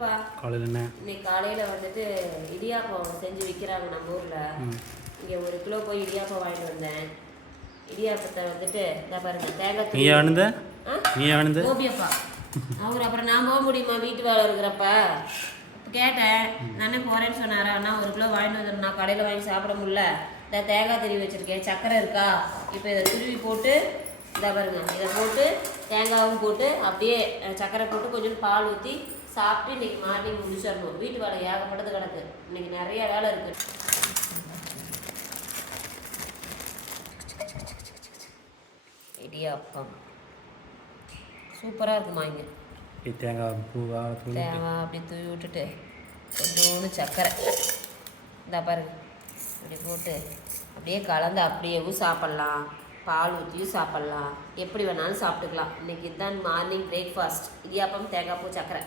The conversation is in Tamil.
சொல்லுங்கப்பா காலையில் என்ன? இன்னைக்கு காலையில் வந்துட்டு இடியாப்பம் செஞ்சு விற்கிறாங்க நம்ம ஊரில். இங்கே ஒரு கிலோ போய் இடியாப்பம் வாங்கிட்டு வந்தேன். இடியாப்பத்தை வந்துட்டு இந்த பாருங்க தேங்காய் நீ ஆனந்த நீ ஆனந்த கோபியப்பா. அவர் அப்புறம் நான் போக முடியுமா வீட்டு வேலை இருக்கிறப்ப? இப்போ கேட்டேன். நானே போகிறேன்னு சொன்னாரா. அண்ணா ஒரு கிலோ வாங்கிட்டு வந்துடும் நான் கடையில் வாங்கி சாப்பிட முடியல. இந்த தேங்காய் திருவி வச்சுருக்கேன். சக்கரை இருக்கா? இப்போ இதை துருவி போட்டு இதை பாருங்க. இதை போட்டு தேங்காயும் போட்டு அப்படியே சக்கரை போட்டு கொஞ்சம் பால் ஊற்றி சாப்பிட்டு இன்னைக்கு மார்னிங் முடிச்சிடணும். வீட்டு வேலை ஏகப்பட்டது கிடக்கு. இன்னைக்கு நிறைய வேலை இருக்குது இடியாப்பம். சூப்பராக இருக்குமா இங்கே? தேங்காய் பூவா தேங்காய் அப்படி தூவி விட்டுட்டு கொஞ்சோண்டு சர்க்கரை. இந்த பாருங்க. இப்படி போட்டு அப்படியே கலந்து அப்படியேவும் சாப்பிட்லாம். பால் ஊற்றியும் சாப்பிட்லாம். எப்படி வேணாலும் சாப்பிட்டுக்கலாம். இன்னைக்கு இதுதான் மார்னிங் பிரேக்ஃபாஸ்ட் இடியாப்பம் தேங்காய் பூ சக்கரை